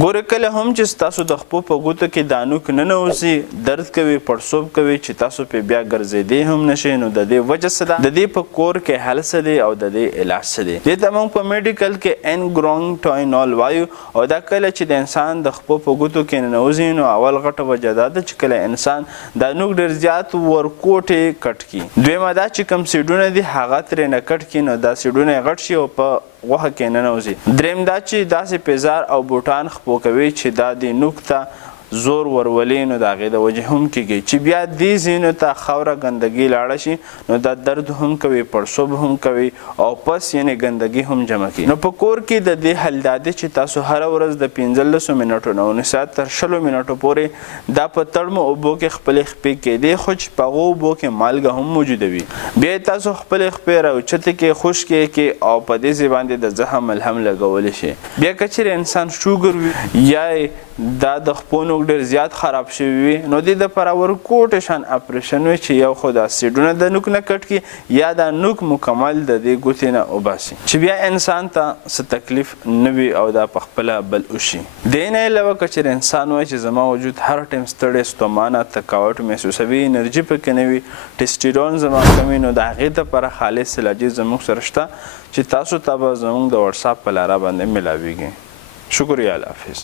ګوره کله هم چې ستاسو د خپو په ګوتو کې دا نوک ننوځي درد کوي پړسوب کوي چې تاسو پې بیا ګرځېدی هم نشئ نو د دې وجه څه ده د دې په کور کې حل څه دی او د دې علاج څه دی دې ته موږ په میډیکل کې انګرون ټوینال وایو او دا کله چې د انسان د خپو په ګوتو کې ننوځي نو اول غټه وجه دا ده چې کله انسان دا نوک ډېر زیات ورکوټې کټ کړي دویمه دا چې کوم سیډونه دي هغه ترې نه کټ کړي نو دا سیډونه یې غټ شي او په غوښه کې ننوځي دریم دا چې داسې پیزار او بوټان خپو کوي چې دا د نوک ته زور ورولي نو د هغې د وجې هم کیږي چې بیا دې ځینو ته خاوره ګندګي لاړه شي نو دا درد هم کوي پړسوب هم کوي او پس یعنې ګندګي هم جمع کوي نو په کور کې د دې حل دا دی چې تاسو هره ورځ د 15 منټو نه ونیسه تر 20 منټو پورې دا په تړمو اوبو کې خپلې خپې کېدی خو چې په هغو اوبو کې مالګه هم موجوده وي بیا یې تاسو خپلې خپې راوچتې کې خشکې کې او په دې ځای باندې د زخم ملهم لګولی شي بیا که چیرې انسان شوګر وي یا دا د خپو نوک ډېر زیات خراب شوي وي نو دې دپاره ورکوټې شان اپریشن وي چې یو خو دا سیډونه د نوک نه کټ کړي یا دا نوک مکمل د دې ګوتې نه وباسي چې بیا انسان ته څه تکلیف نه وي او دا په خپله بل وشي دې نه علاوه که چېرې انسان وایي چې زما وجود هر ټایم ستړی ستومانه تکاوټ محسوسوي انرژي پکې نه وي ټیسټیرون زما کم وي نو د هغې دپاره خالص علاجي زموږ سره شته چې تاسو ته به زموږ د وټساپ په لاره باندې ملاویږي شکریه الله حافظ